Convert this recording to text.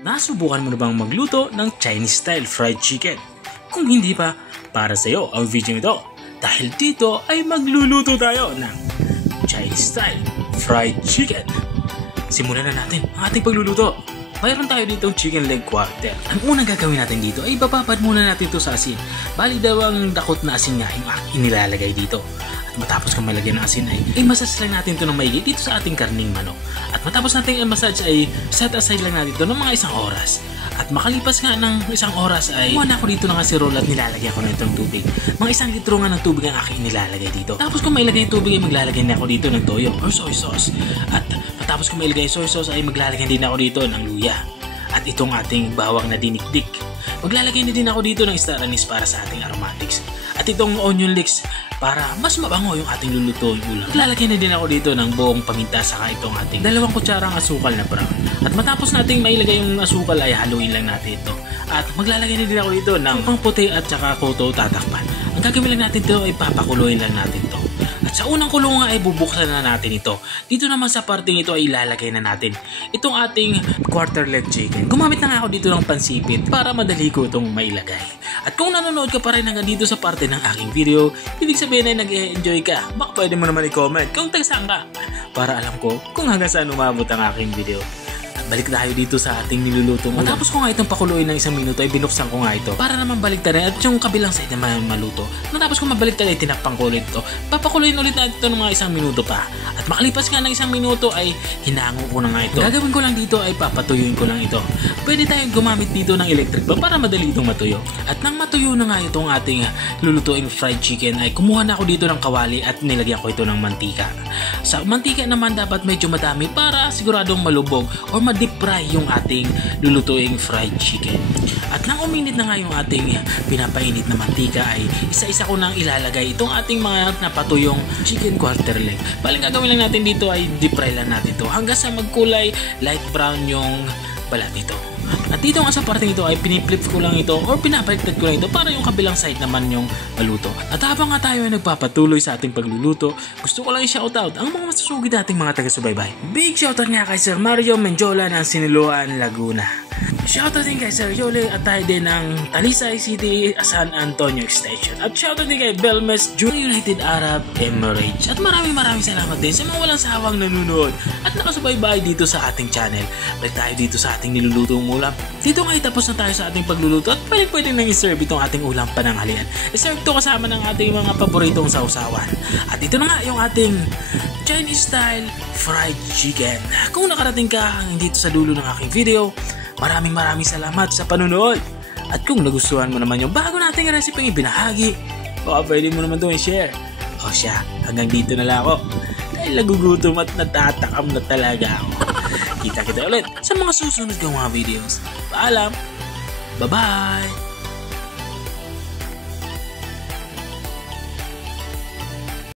Nasubukan mo na bang magluto ng Chinese style fried chicken? Kung hindi pa, para sa iyo ang video ito. Dahil dito ay magluluto tayo ng Chinese style fried chicken. Simulan na natin ang ating pagluluto. Mayroon tayo ditong chicken leg quarter. Ang unang gagawin natin dito ay bababad muna natin ito sa asin. Bali daw ang dakot na asin nga yung inilalagay dito. At matapos kang malagyan ng asin ay i-massage lang natin ito ng maigi dito sa ating karning manok. At matapos natin i-massage ay set aside lang natin ito ng mga 1 oras. At makalipas nga ng 1 oras ay kuha na ako dito ng kasirol at nilalagyan ko na itong tubig. Mga 1 litro nga ng tubig ang aking nilalagay dito. Tapos kung mailagay yung tubig ay maglalagay na ako dito ng toyo or soy sauce. At matapos kung mailagay yung soy sauce ay maglalagay din ako dito ng luya. At itong ating bawang na dinikdik. Maglalagay na din ako dito ng star anise para sa ating aromatics. At itong onion leeks para mas mabango yung ating lulutuin ulam. Maglalagay na din ako dito ng buong paminta saka itong ating 2 kutsarang asukal na brown. At matapos nating mailagay yung asukal ay haluin lang natin ito. At maglalagay na din ako dito ng pangputi at saka koto tatakpan. Ang gagawin lang natin ito ay papakuluin lang natin ito. At sa unang kulungan ay bubuksan na natin ito. Dito naman sa parting ito ay ilalagay na natin itong ating quarter leg chicken. Gumamit na nga ako dito ng pansipit para madali ko itong mailagay. At kung nanonood ka pa rin hanggang dito sa parte ng aking video, ibig sabihin ay nag-enjoy ka. Baka pwede mo naman i-comment kung taga-saan ka para alam ko kung hanggang saan umabot ang aking video. Balik tayo dito sa ating niluluto. Matapos ko nga itong pakuluin ng 1 minuto ay binuksan ko nga ito para naman baliktarin at yung kabilang side naman maluto. Matapos ko mabaliktarin ay tinakpan ko ulit ito. Papakuluin ulit natin ito ng mga 1 minuto pa. At makalipas nga ng 1 minuto ay hinango ko na nga ito. Gagawin ko lang dito ay papatuyuin ko lang ito. Pwede tayong gumamit dito ng electric pan para madali itong matuyo. At nang matuyo na nga itong ating lulutuing fried chicken ay kumuha na ako dito ng kawali at nilagyan ko ito ng mantika. Sa mantika naman dapat medyo madami para siguradong malubog or deep fry yung ating lulutuing fried chicken. At nang uminit na nga yung ating pinapainit na mantika ay isa-isa ko nang ilalagay itong ating mga napatuyong chicken quarter leg. Baling gagawin lang natin dito ay deep fry lang natin ito hanggang sa magkulay light brown yung balat nito. At dito nga sa parteng ito ay piniflip ko lang ito or pinapaliktad ko lang ito para yung kabilang side naman yung maluto. At habang nga tayo ay nagpapatuloy sa ating pagluluto, gusto ko lang i-shoutout ang mga masusugid nating mga taga-subaybay. Big shoutout nga kay Sir Mario Menjola ng Siniloan, Laguna. Shoutout din kay Sir Yole at tayo din ng Talisay City, San Antonio Extension. At shoutout din kay Belmes, United Arab Emirates. At maraming salamat din sa mga walang sawang nanonood at nakasubaybay dito sa ating channel. Balik tayo dito sa ating nilulutong ulam. Dito nga tapos na tayo sa ating pagluluto at pwede nang i-serve itong ating ulam pananghalian. I-serve ito kasama ng ating mga paboritong sausawan. At ito na nga yung ating Chinese style fried chicken. Kung nakarating ka dito sa dulo ng aking video, maraming salamat sa panunood. At kung nagustuhan mo naman yung bago nating recipe ibinahagi, baka pwede mo naman itong i-share. O siya, hanggang dito na lang ako. Dahil nagugutom at natatakam na talaga ako. Kita ulit sa mga susunod kong mga videos. Paalam! Bye-bye!